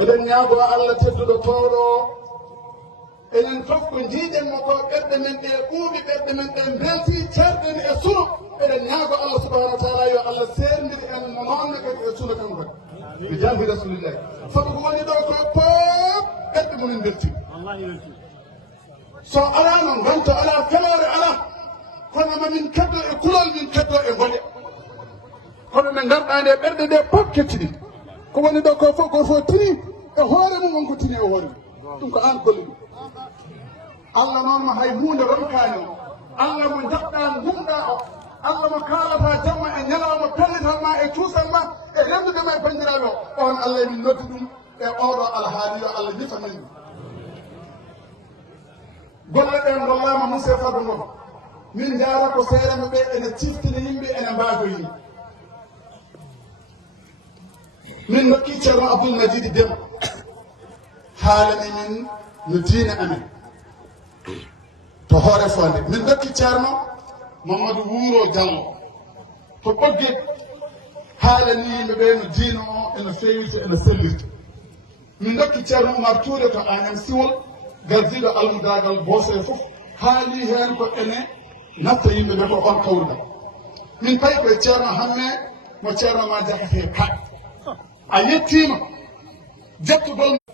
eɗen ñaago Allah tedduɗo towɗo enen fof ko jiiɗenmo ko ɓerɗe men ɗe ɓuuɓi ɓerɗe men ɗe belti cerɗen e suno eɗen ñaago Allah subahanahu wa taala yo Allah serndiri en no noonne kadi e suno kan kadi mi jaafi rasulillahi sabu ko woni ɗo ko pop ɓerɗe mumen belti so ala no gonto ala feloore ala kono mamin keddo e kulol min keddo e goɗe kono nde garɗa nde ɓerɗe ɗe pop kettiɗi ko woni ɗo ko fof goto fof tini e hoore mum wonko tini e hoore mum ɗum ko an golli ɗum Allah noon mo hay hunde ronkani o Allah mo jaɓɗa gumɗa o Allah mo kaalata jamma e ñalawma pellital ma e cuusal ma e rendudema e bandiraɓe o on Allah emin noddi ɗum e oɗo alhaali yo Allah yifa men ɗum golle ɗen gollama Chez Farba ngom min jaara ko seereɓe ɓe ene ciftini yimɓe ene mbaago yimɓe min nokki ceerno Abdoul Madidi Deme haalani min no diine amen to hoore fonde min nokki ceerno Mamadou Wuuro Diallo to ɓogge haalani yimɓe ɓe no diine o eno fewita eno sellirta min nokki ceerno Oumar Touré to Agnam Siwol gardiɗo almudagal boose fof haali heen ko ene natta yimɓe ɓe ko on kawruɗa min payi koye ceerno Hamme mo ceerno ma Jakate Ka a yettima jettugol